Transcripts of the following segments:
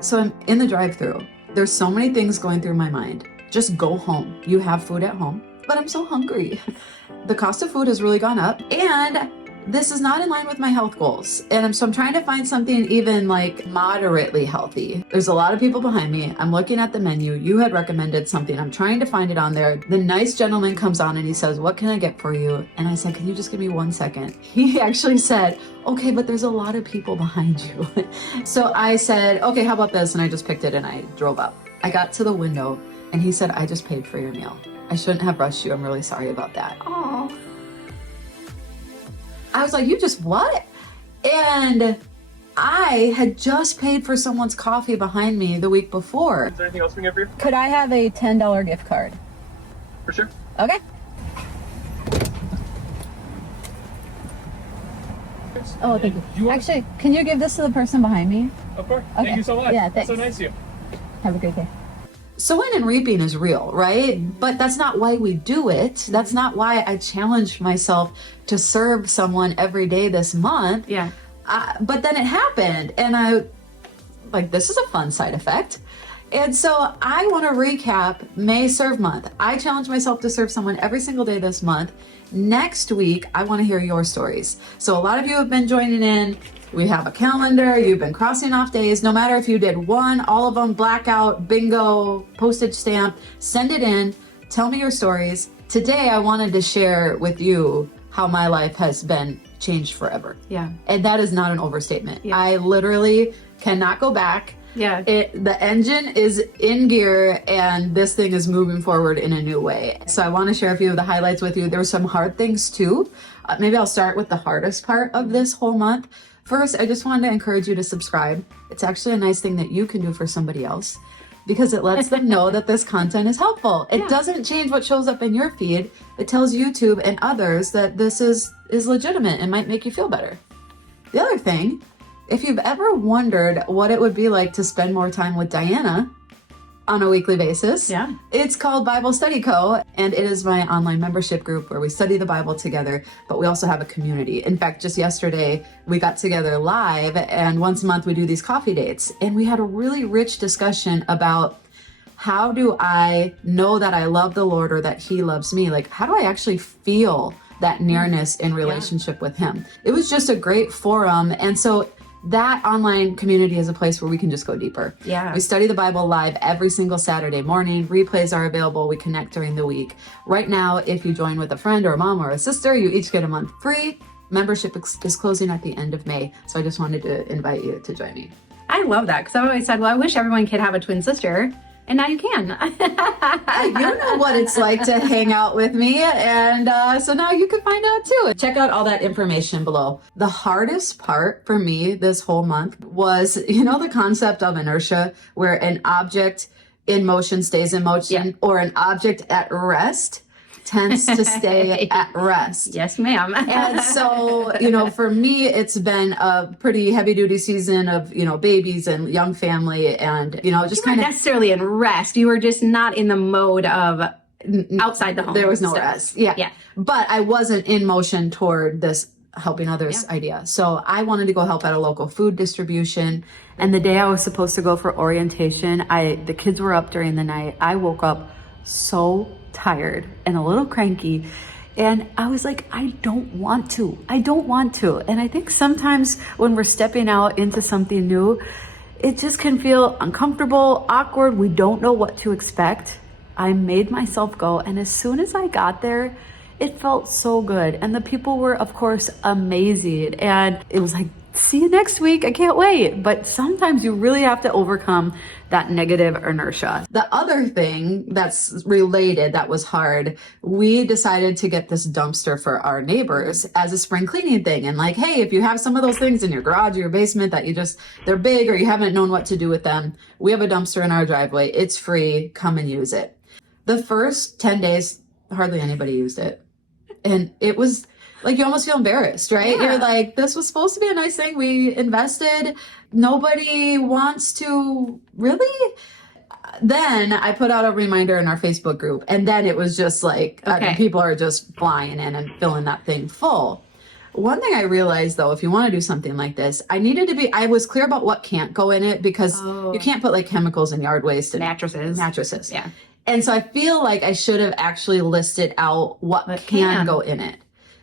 So I'm in the drive-thru. There's so many things going through my mind. Just go home. You have food at home. But I'm so hungry. The cost of food has really gone up, and this is not in line with my health goals. And so I'm trying to find something even like moderately healthy. There's a lot of people behind me. I'm looking at the menu. You had recommended something. I'm trying to find it on there. The nice gentleman comes on and he says, "What can I get for you?" And I said, "Can you just give me 1 second?" He actually said, "Okay, but there's a lot of people behind you." So I said, "Okay, how about this?" And I just picked it and I drove up. I got to the window and he said, "I just paid for your meal. I shouldn't have rushed you. I'm really sorry about that." Oh. I was like, "You just what?" And I had just paid for someone's coffee behind me the week before. Is there anything else we can get for you? Could I have a $10 gift card? For sure. Okay. Oh, thank you. Actually, can you give this to the person behind me? Of course. Okay. Thank you so much. Yeah, That's so thanks. nice of you. Have a great day. Sowing and reaping is real, right? But that's not why we do it. That's not why I challenged myself to serve someone every day this month. Yeah. But then it happened, and I, like, this is a fun side effect. And so I want to recap May Serve Month. I challenged myself to serve someone every single day this month. Next week, I want to hear your stories. So a lot of you have been joining in. We have a calendar. You've been crossing off days. No matter if you did one, all of them, blackout, bingo, postage stamp, send it in. Tell me your stories. Today, I wanted to share with you how my life has been changed forever. Yeah. And that is not an overstatement. Yeah. I literally cannot go back. Yeah. The engine is in gear and this thing is moving forward in a new way. So I want to share a few of the highlights with you. There were some hard things too. Maybe I'll start with the hardest part of this whole month. First, I just wanted to encourage you to subscribe. It's actually a nice thing that you can do for somebody else because it lets them know that this content is helpful. It doesn't change what shows up in your feed. It tells YouTube and others that this is legitimate and might make you feel better. The other thing, if you've ever wondered what it would be like to spend more time with Diana on a weekly basis, Yeah. it's called Bible Study Co. And it is my online membership group where we study the Bible together, but we also have a community. In fact, just yesterday, we got together live, and once a month we do these coffee dates. And we had a really rich discussion about how do I know that I love the Lord or that He loves me? Like, how do I actually feel that nearness in relationship with Him? It was just a great forum. And so that online community is a place where we can just go deeper. Yeah. We study the Bible live every single Saturday morning. Replays are available. We connect during the week. Right now, if you join with a friend or a mom or a sister, you each get a month free. Membership is closing at the end of May. So I just wanted to invite you to join me. I love that because I've always said, well, I wish everyone could have a twin sister. And now you can. You know what it's like to hang out with me, and so now you can find out too. Check out all that information below. The hardest part for me this whole month was, the concept of inertia, where an object in motion stays in motion, or an object at rest tends to stay at rest. Yes, ma'am. And so, for me, it's been a pretty heavy duty season of, babies and young family and, just You weren't kind of necessarily in rest. You were just not in the mode of outside the home. there was no So, rest. Yeah. Yeah. But I wasn't in motion toward this helping others idea. So I wanted to go help at a local food distribution. And the day I was supposed to go for orientation, the kids were up during the night. I woke up so tired and a little cranky. And I was like, I don't want to. And I think sometimes when we're stepping out into something new, it just can feel uncomfortable, awkward. We don't know what to expect. I made myself go. And as soon as I got there, it felt so good. And the people were, of course, amazing. And it was like, see you next week. I can't wait. But sometimes you really have to overcome that negative inertia. The other thing that's related that was hard, we decided to get this dumpster for our neighbors as a spring cleaning thing. And like, hey, if you have some of those things in your garage or your basement that they're big or you haven't known what to do with them, we have a dumpster in our driveway. It's free. Come and use it. The first 10 days, hardly anybody used it. And it was like, you almost feel embarrassed, right? Yeah. You're like, this was supposed to be a nice thing. We invested. Nobody wants to really. Then I put out a reminder in our Facebook group. And then it was just like, Okay. people are just flying in and filling that thing full. One thing I realized though, if you want to do something like this, I was clear about what can't go in it because you can't put like chemicals and yard waste and mattresses. Yeah. And so I feel like I should have actually listed out what can go in it.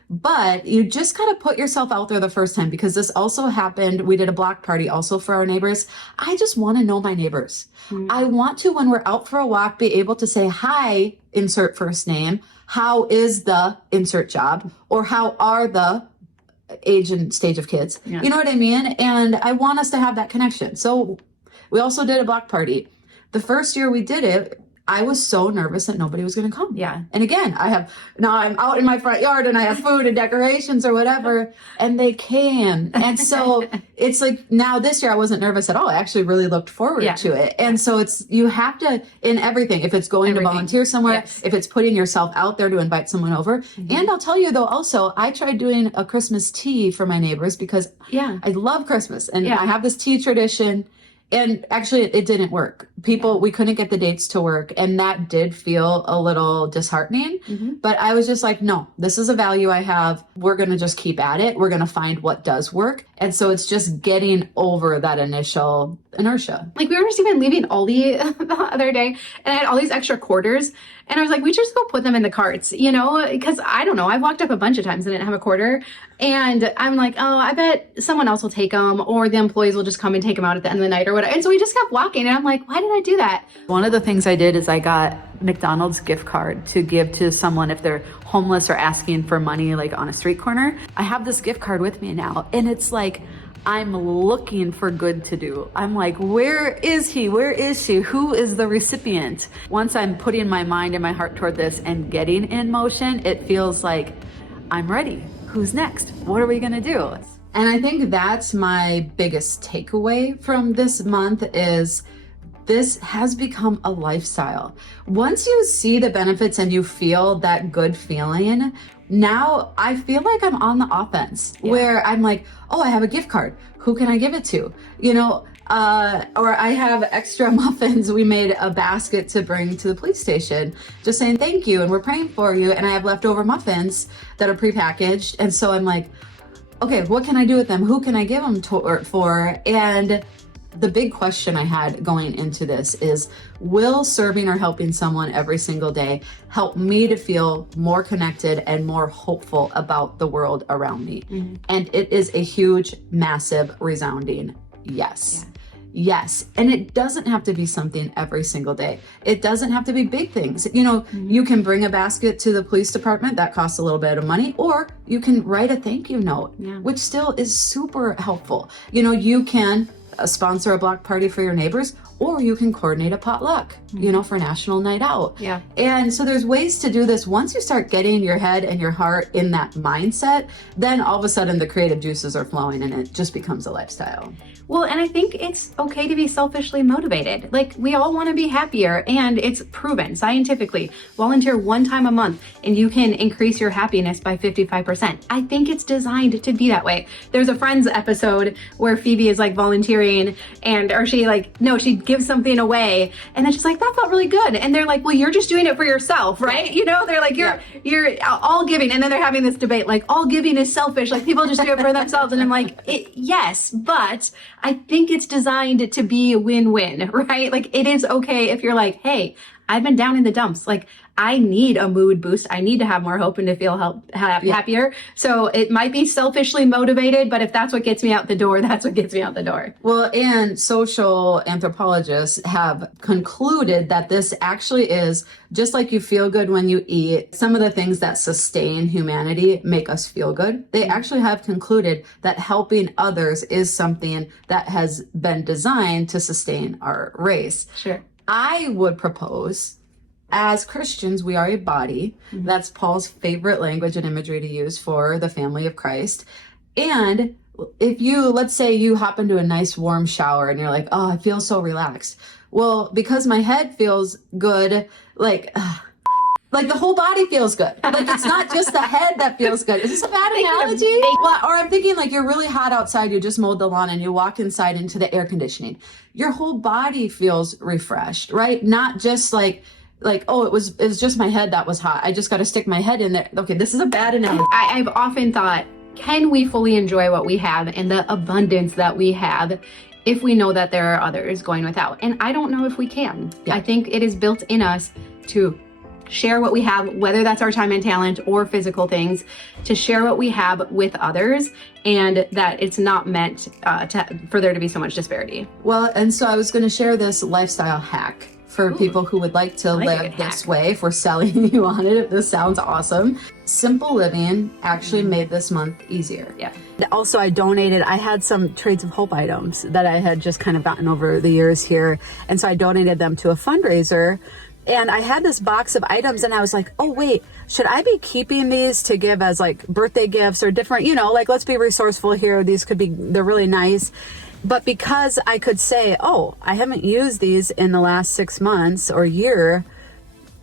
But you just got to put yourself out there the first time, because this also happened. We did a block party also for our neighbors. I just want to know my neighbors. I want to, when we're out for a walk, be able to say, hi, insert first name. How is the insert job? Or how are the age and stage of kids? Yeah. You know what I mean? And I want us to have that connection. So we also did a block party. The first year we did it, I was so nervous that nobody was going to come. Yeah. And again, I'm out in my front yard and I have food and decorations or whatever, and they came. And so it's like, now this year I wasn't nervous at all. I actually really looked forward to it. And so you have to, in everything, if it's going to volunteer somewhere, if it's putting yourself out there to invite someone over. And I'll tell you though, also, I tried doing a Christmas tea for my neighbors because I love Christmas and I have this tea tradition. And actually, it didn't work. We couldn't get the dates to work. And that did feel a little disheartening. But I was just like, no, this is a value I have. We're going to just keep at it. We're going to find what does work. And so it's just getting over that initial inertia. Like, we were just even leaving Aldi the other day, and I had all these extra quarters. And I was like, we just go put them in the carts, because I don't know. I've walked up a bunch of times and didn't have a quarter. And I'm like, oh, I bet someone else will take them, or the employees will just come and take them out at the end of the night or whatever. And so we just kept walking, and I'm like, why did I do that? One of the things I did is I got McDonald's gift card to give to someone if they're homeless or asking for money, like on a street corner. I have this gift card with me now, and it's like, I'm looking for good to do. I'm like, where is he? Where is she? Who is the recipient? Once I'm putting my mind and my heart toward this and getting in motion, it feels like I'm ready. Who's next? What are we gonna do? And I think that's my biggest takeaway from this month is this has become a lifestyle. Once you see the benefits and you feel that good feeling, now I feel like I'm on the offense where I'm like, oh, I have a gift card. Who can I give it to? Or I have extra muffins. We made a basket to bring to the police station, just saying thank you and we're praying for you. And I have leftover muffins that are prepackaged. And so I'm like, okay, what can I do with them? Who can I give them for? And the big question I had going into this is, will serving or helping someone every single day help me to feel more connected and more hopeful about the world around me? And it is a huge, massive, resounding yes. Yes. And it doesn't have to be something every single day. It doesn't have to be big things. You can bring a basket to the police department. That costs a little bit of money. Or you can write a thank you note, which still is super helpful. You can sponsor a block party for your neighbors, or you can coordinate a potluck, for National Night Out. Yeah. And so there's ways to do this. Once you start getting your head and your heart in that mindset, then all of a sudden the creative juices are flowing and it just becomes a lifestyle. Well, and I think it's okay to be selfishly motivated. Like, we all want to be happier, and it's proven scientifically. Volunteer one time a month and you can increase your happiness by 55%. I think it's designed to be that way. There's a Friends episode where Phoebe is like volunteering she gives something away, and then she's like, that felt really good. And they're like, well, you're just doing it for yourself, right? They're like, you're all giving. And then they're having this debate, like, all giving is selfish. Like, people just do it for themselves. And I'm like, yes, but I think it's designed to be a win-win, right? Like, it is okay if you're like, hey, I've been down in the dumps. Like, I need a mood boost. I need to have more hope and to feel happier. So it might be selfishly motivated, but if that's what gets me out the door, that's what gets me out the door. Well, and social anthropologists have concluded that this actually is just like you feel good when you eat. Some of the things that sustain humanity make us feel good. They actually have concluded that helping others is something that has been designed to sustain our race. Sure. I would propose, as Christians, we are a body. That's Paul's favorite language and imagery to use for the family of Christ. And if let's say you hop into a nice warm shower and you're like, oh, I feel so relaxed. Well, because my head feels good, like the whole body feels good. Like, it's not just the head that feels good. Is this a bad analogy? Or I'm thinking, like, you're really hot outside, you just mowed the lawn and you walk inside into the air conditioning. Your whole body feels refreshed, right? Not just like, oh, it was just my head that was hot. I just got to stick my head in there. Okay, this is a bad analogy. I've often thought, can we fully enjoy what we have and the abundance that we have if we know that there are others going without? And I don't know if we can. Yeah. I think it is built in us to share what we have, whether that's our time and talent or physical things, to share what we have with others, and that it's not meant for there to be so much disparity. Well, and so I was going to share this lifestyle hack for people who would like to like a live good this hack. way, if we're selling you on it, if this sounds awesome. Simple Living actually made this month easier. Yeah. Also, I had some Trades of Hope items that I had just kind of gotten over the years here. And so I donated them to a fundraiser. And I had this box of items and I was like, oh, wait, should I be keeping these to give as like birthday gifts or different, like, let's be resourceful here. They're really nice. But because I could say, oh, I haven't used these in the last 6 months or year,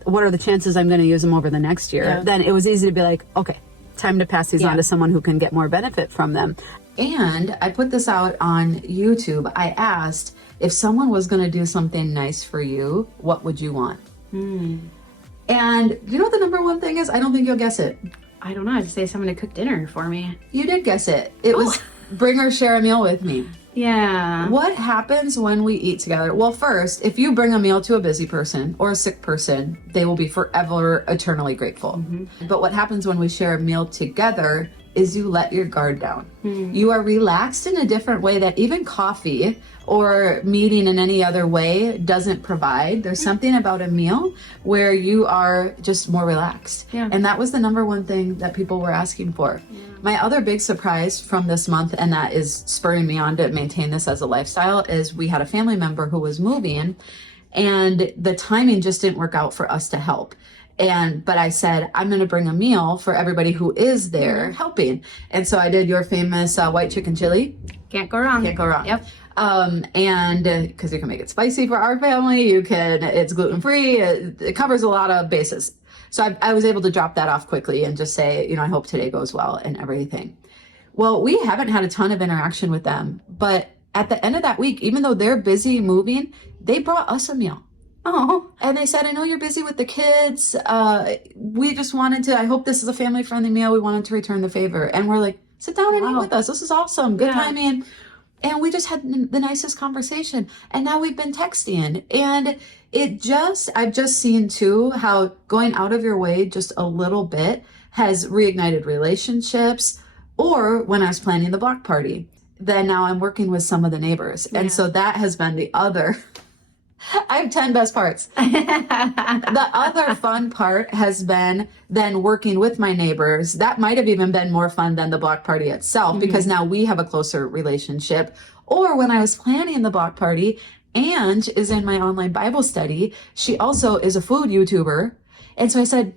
what are the chances I'm going to use them over the next year? Yeah. Then it was easy to be like, okay, time to pass these on to someone who can get more benefit from them. And I put this out on YouTube. I asked, if someone was going to do something nice for you, what would you want? And do you know what the number one thing is? I don't think you'll guess it. I don't know. I'd say someone to cook dinner for me. You did guess it. It was bring or share a meal with me. Yeah. What happens when we eat together? Well, first, if you bring a meal to a busy person or a sick person, they will be forever eternally grateful. But what happens when we share a meal together is you let your guard down. You are relaxed in a different way that even coffee or meeting in any other way doesn't provide. There's something about a meal where you are just more relaxed. Yeah. And that was the number one thing that people were asking for. My other big surprise from this month, and that is spurring me on to maintain this as a lifestyle, is we had a family member who was moving and the timing just didn't work out for us to help. But I said, I'm going to bring a meal for everybody who is there helping. And so I did your famous white chicken chili. Can't go wrong. Can't go wrong. Yep. And because you can make it spicy for our family, it's gluten-free. It covers a lot of bases. So I was able to drop that off quickly and just say, I hope today goes well and everything. Well, we haven't had a ton of interaction with them, but at the end of that week, even though they're busy moving, they brought us a meal. Oh. And they said, I know you're busy with the kids. We just I hope this is a family friendly meal. We wanted to return the favor. And we're like, sit down and eat with us. This is awesome. Good timing. And we just had the nicest conversation. And now we've been texting. And I've just seen too how going out of your way just a little bit has reignited relationships. Or when I was planning the block party, then now I'm working with some of the neighbors. And so that has been the other. I have 10 best parts. The other fun part has been then working with my neighbors. That might have even been more fun than the block party itself because now we have a closer relationship. Or when I was planning the block party, Ange is in my online Bible study. She also is a food YouTuber. And so I said,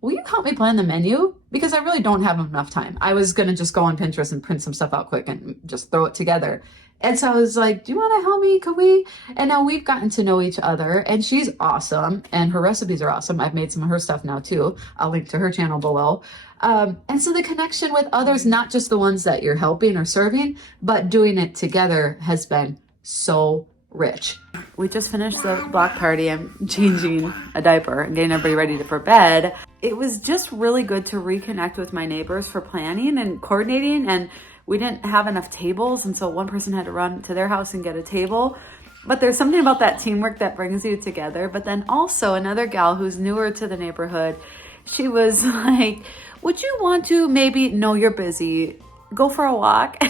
will you help me plan the menu? Because I really don't have enough time. I was going to just go on Pinterest and print some stuff out quick and just throw it together. And so I was like, do you want to help me? Could we? And now we've gotten to know each other and she's awesome and her recipes are awesome. I've made some of her stuff now too. I'll link to her channel below. And so the connection with others, not just the ones that you're helping or serving, but doing it together has been so rich. We just finished the block party. I'm changing a diaper and getting everybody ready for bed. It was just really good to reconnect with my neighbors for planning and coordinating, and we didn't have enough tables, and so one person had to run to their house and get a table. But there's something about that teamwork that brings you together. But then also another gal who's newer to the neighborhood, she was like, would you want to maybe, no, you're busy, go for a walk?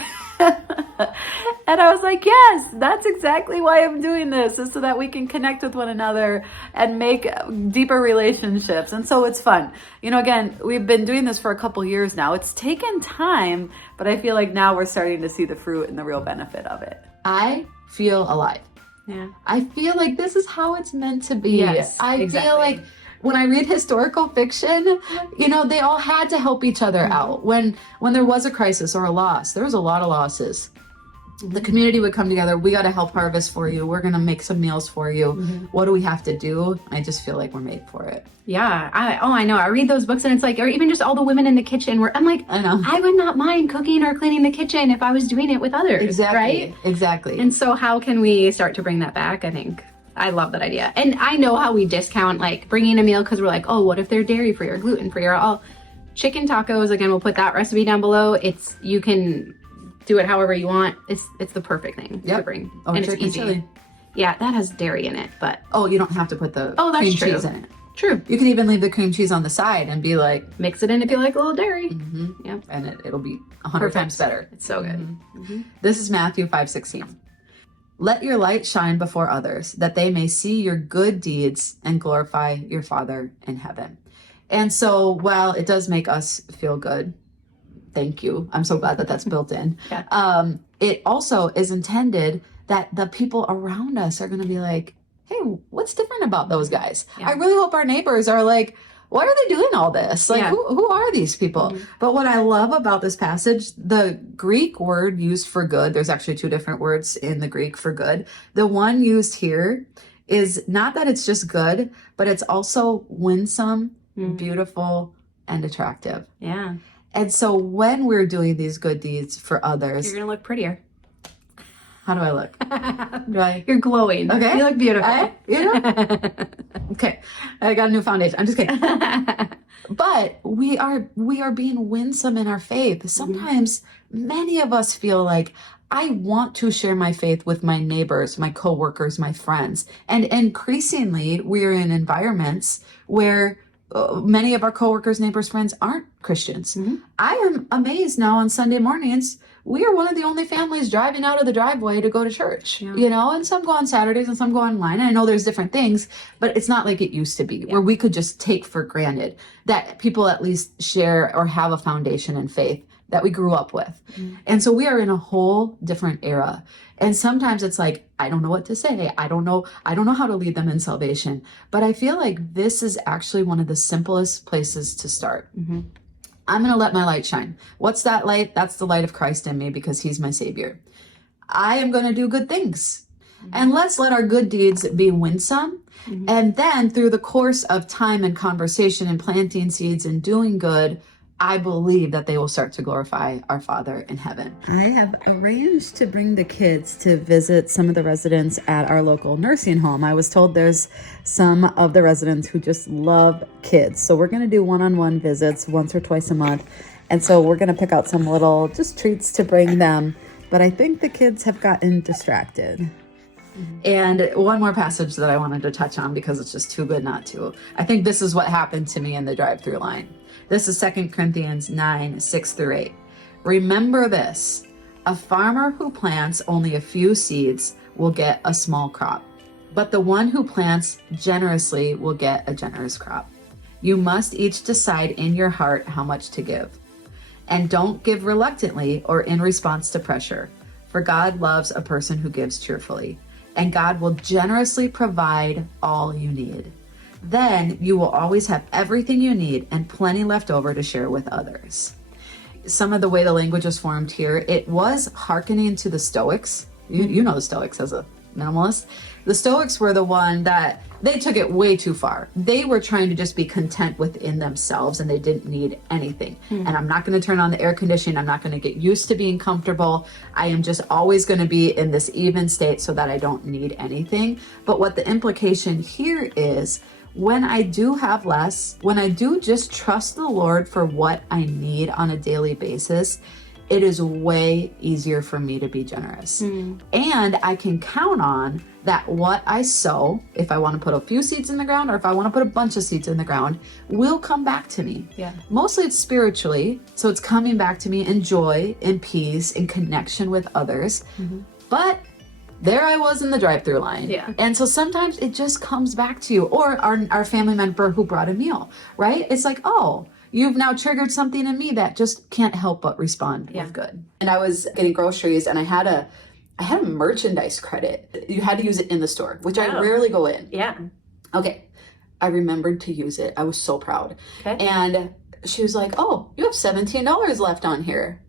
And I was like, yes, that's exactly why I'm doing this, is so that we can connect with one another and make deeper relationships. And so it's fun. Again, we've been doing this for a couple years now. It's taken time, but I feel like now we're starting to see the fruit and the real benefit of it. I feel alive. Yeah. I feel like this is how it's meant to be. Yes, I exactly. feel like when I read historical fiction, they all had to help each other out. When there was a crisis or a loss, there was a lot of losses. The community would come together. We got to help harvest for you. We're going to make some meals for you. What do we have to do? I just feel like we're made for it. Yeah. I know. I read those books and it's like, or even just all the women in the kitchen where I'm like, I know. I would not mind cooking or cleaning the kitchen if I was doing it with others. Exactly. Right? Exactly. And so how can we start to bring that back? I think I love that idea. And I know how we discount like bringing a meal because we're like, oh, what if they're dairy free or gluten free or all. Chicken tacos, again, we'll put that recipe down below. You can do it however you want. It's the perfect thing to bring. Oh, and it's chicken easy. chili. Yeah, that has dairy in it, but Oh, you don't have to put the that's cream true. cheese in it. True. You can even leave the cream cheese on the side and be like, Mix it in if you like a little dairy. Yeah. and it'll be 100 times better. It's so good. This is Matthew 5:16. Let your light shine before others, that they may see your good deeds and glorify your Father in heaven. And so, while it does make us feel good, thank you. I'm so glad that that's built in. Yeah. It also is intended that the people around us are going to be like, hey, what's different about those guys? Yeah. I really hope our neighbors are like, why are they doing all this? Like, Yeah. who are these people? But what I love about this passage, the Greek word used for good, there's actually two different words in the Greek for good. The one used here is not that it's just good, but it's also winsome, beautiful, and attractive. Yeah. And so when we're doing these good deeds for others, You're going to look prettier. how do I look? Do I? You're glowing. Okay. You look beautiful. Okay. I got a new foundation. I'm just kidding. But we are being winsome in our faith. Sometimes many of us feel like I want to share my faith with my neighbors, my coworkers, my friends. And increasingly we're in environments where many of our coworkers, neighbors, friends aren't Christians. I am amazed now on Sunday mornings. We are one of the only families driving out of the driveway to go to church, you know, and some go on Saturdays and some go online. I know there's different things, but it's not like it used to be where we could just take for granted that people at least share or have a foundation in faith that we grew up with. And so we are in a whole different era. And sometimes it's like, I don't know what to say. I don't know how to lead them in salvation. But I feel like this is actually one of the simplest places to start. I'm going to let my light shine. What's that light? That's the light of Christ in me because he's my savior. I am going to do good things. And let's let our good deeds be winsome. And then through the course of time and conversation and planting seeds and doing good, I believe that they will start to glorify our Father in heaven. I have arranged to bring the kids to visit some of the residents at our local nursing home. I was told there's some of the residents who just love kids. So we're going to do one-on-one visits once or twice a month. And so we're going to pick out some little just treats to bring them. But I think the kids have gotten distracted. And one more passage that I wanted to touch on because it's just too good not to. I think this is what happened to me in the drive-through line. This is 2 Corinthians 9:6-8. Remember this, a farmer who plants only a few seeds will get a small crop, but the one who plants generously will get a generous crop. You must each decide in your heart how much to give. And don't give reluctantly or in response to pressure, for God loves a person who gives cheerfully, and God will generously provide all you need. Then you will always have everything you need and plenty left over to share with others. Some of the way the language was formed here, it was hearkening to the Stoics. You know the Stoics as a minimalist. The Stoics were the one that they took it way too far. They were trying to just be content within themselves and they didn't need anything. And I'm not going to turn on the air conditioning. I'm not going to get used to being comfortable. I am just always going to be in this even state so that I don't need anything. But what the implication here is, when I do have less, when I do just trust the Lord for what I need on a daily basis, it is way easier for me to be generous. And I can count on that what I sow, if I want to put a few seeds in the ground or if I want to put a bunch of seeds in the ground, will come back to me. Yeah. Mostly it's spiritually, so it's coming back to me in joy, in peace, in connection with others. But there I was in the drive-through line. Yeah. And so sometimes it just comes back to you. Or our family member who brought a meal, right? It's like, oh, you've now triggered something in me that just can't help but respond with good. And I was getting groceries and I had a merchandise credit. You had to use it in the store, which I rarely go in. Yeah. Okay. I remembered to use it. I was so proud. Okay. And she was like, oh, you have $17 left on here.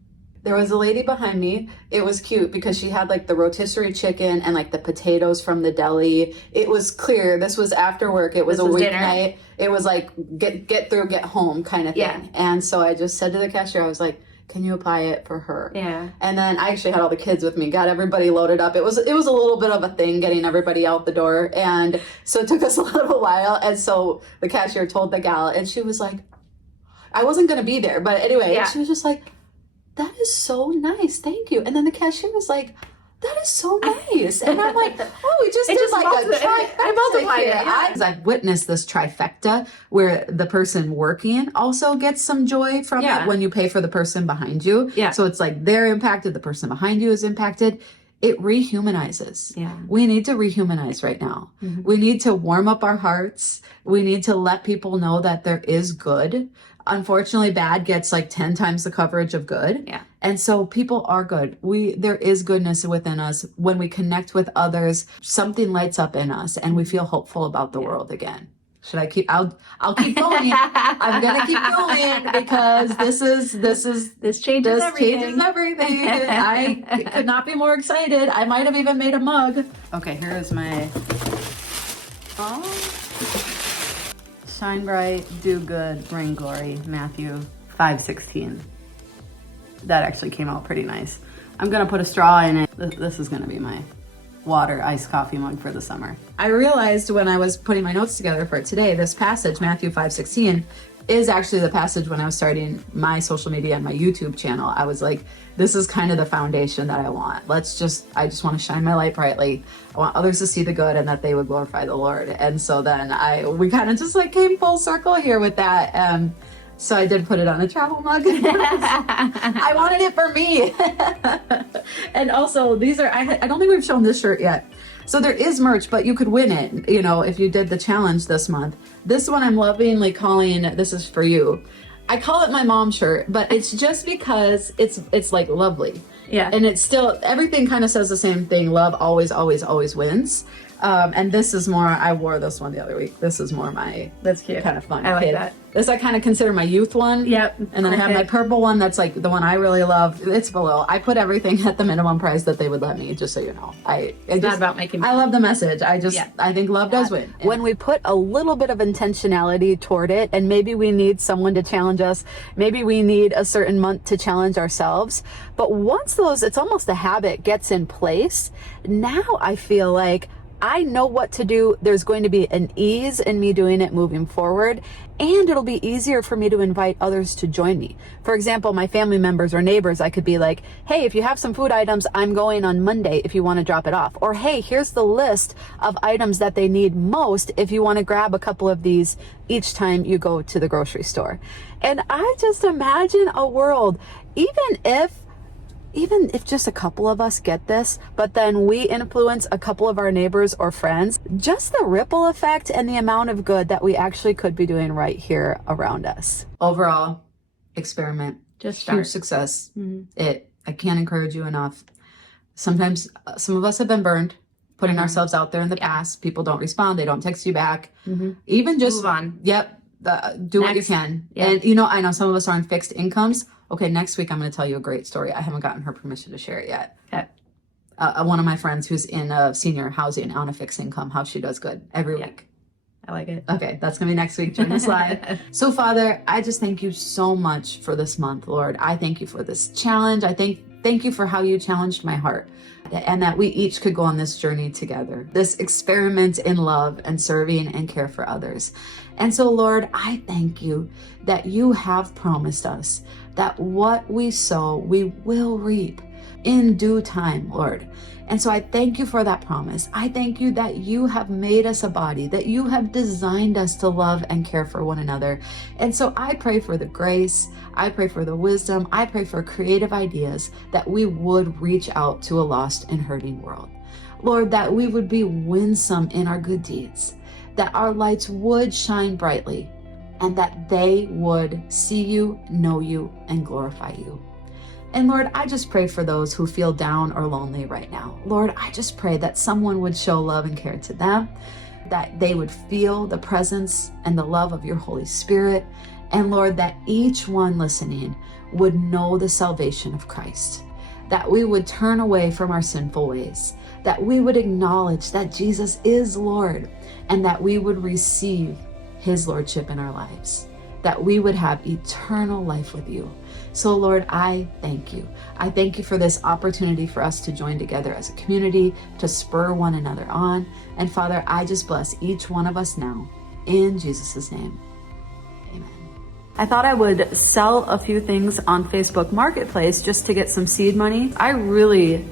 There was a lady behind me. It was cute because she had like the rotisserie chicken and like the potatoes from the deli. It was clear. This was after work. It was a weeknight. It was like get through, get home kind of thing. Yeah. And so I just said to the cashier, I was like, can you apply it for her? Yeah. And then I actually had all the kids with me, got everybody loaded up. It was a little bit of a thing getting everybody out the door. And so it took us a little while. And so the cashier told the gal and she was like, I wasn't going to be there. But anyway, Yeah. she was just like, that is so nice. Thank you. And then the cashier was like, that is so nice. And I'm like, oh, we just It did just like a trifecta multiplied it, here. yeah. I've witnessed this trifecta where the person working also gets some joy from Yeah. it when you pay for the person behind you. Yeah. So it's like they're impacted, the person behind you is impacted. It rehumanizes. Yeah. We need to rehumanize right now. Mhm. We need to warm up our hearts. We need to let people know that there is good. Unfortunately, bad gets like 10 times the coverage of good. Yeah. And so people are good. There is goodness within us. When we connect with others, something lights up in us and we feel hopeful about the world again. Should I keep, I'll keep going. I'm going to keep going because This changes everything. I could not be more excited. I might have even made a mug. Okay, here is my Shine Bright, Do Good, Bring Glory, Matthew 5:16. That actually came out pretty nice. I'm gonna put a straw in it. This is gonna be my water iced coffee mug for the summer. I realized when I was putting my notes together for today, this passage, Matthew 5:16, is actually the passage when I was starting my social media and my YouTube channel. I was like, this is kind of the foundation that I want. I just want to shine my light brightly. I want others to see the good and that they would glorify the Lord. And so then we kind of just like came full circle here with that. So I did put it on a travel mug. I wanted it for me. And also these are, I don't think we've shown this shirt yet. So there is merch, but you could win it, if you did the challenge this month. This one I'm lovingly calling, this is for you. I call it my mom shirt, but it's just because it's like lovely. Yeah. And it's still, everything kind of says the same thing. Love always, always, always wins. And this is more, I wore this one the other week. This is more my, That's cute. kind of fun. I like kid. that. This I kind of consider my youth one. Yep. And then I have my purple one that's like the one I really love. It's below. I put everything at the minimum price that they would let me, just so you know. It's not about making money. I love the message. Yeah. I think love does win. When we put a little bit of intentionality toward it, and maybe we need someone to challenge us, maybe we need a certain month to challenge ourselves. But once it's almost a habit gets in place, now I feel like I know what to do. There's going to be an ease in me doing it moving forward, and it'll be easier for me to invite others to join me. For example, my family members or neighbors, I could be like, hey, if you have some food items, I'm going on Monday if you want to drop it off. Or hey, here's the list of items that they need most if you want to grab a couple of these each time you go to the grocery store. And I just imagine a world, even if just a couple of us get this, but then we influence a couple of our neighbors or friends, just the ripple effect and the amount of good that we actually could be doing right here around us. Overall, experiment. Just huge start. success. I can't encourage you enough. Sometimes some of us have been burned, putting ourselves out there in the past. People don't respond. They don't text you back. Even just Move on. Yep. Do what you Next. can. Yeah. And I know some of us are on fixed incomes. Okay, next week I'm going to tell you a great story. I haven't gotten her permission to share it yet. Okay. One of my friends who's in senior housing on a fixed income, how she does good every week. I like it. Okay, that's going to be next week. Join us live. So, Father, I just thank you so much for this month, Lord. I thank you for this challenge. I thank you for how you challenged my heart, and that we each could go on this journey together, this experiment in love and serving and care for others. And so, Lord, I thank you that you have promised us that what we sow, we will reap in due time, Lord. And so I thank you for that promise. I thank you that you have made us a body, that you have designed us to love and care for one another. And so I pray for the grace, I pray for the wisdom, I pray for creative ideas, that we would reach out to a lost and hurting world. Lord, that we would be winsome in our good deeds, that our lights would shine brightly, and that they would see you, know you, and glorify you. And Lord, I just pray for those who feel down or lonely right now. Lord, I just pray that someone would show love and care to them, that they would feel the presence and the love of your Holy Spirit. And Lord, that each one listening would know the salvation of Christ, that we would turn away from our sinful ways, that we would acknowledge that Jesus is Lord, and that we would receive his lordship in our lives, that we would have eternal life with you. So Lord, I thank you. I thank you for this opportunity for us to join together as a community, to spur one another on. And Father, I just bless each one of us now in Jesus' name. Amen. I thought I would sell a few things on Facebook Marketplace just to get some seed money. I really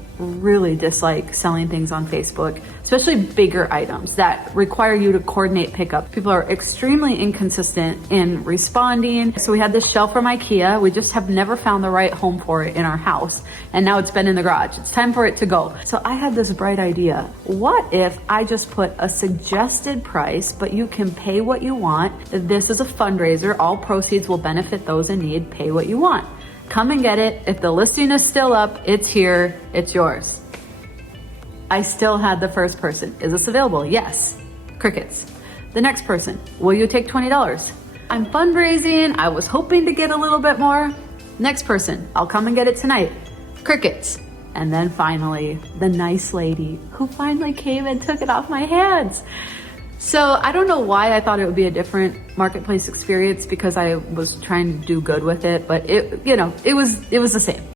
dislike selling things on Facebook, especially bigger items that require you to coordinate pickup. People are extremely inconsistent in responding. So we had this shelf from IKEA. We just have never found the right home for it in our house. And now it's been in the garage. It's time for it to go. So I had this bright idea. What if I just put a suggested price, but you can pay what you want? This is a fundraiser. All proceeds will benefit those in need. Pay what you want. Come and get it. If the listing is still up, it's here, it's yours. I still had the first person. Is this available? Yes. Crickets. The next person, will you take $20? I'm fundraising. I was hoping to get a little bit more. Next person, I'll come and get it tonight. Crickets. And then finally, the nice lady who finally came and took it off my hands. So I don't know why I thought it would be a different marketplace experience, because I was trying to do good with it, but it was the same.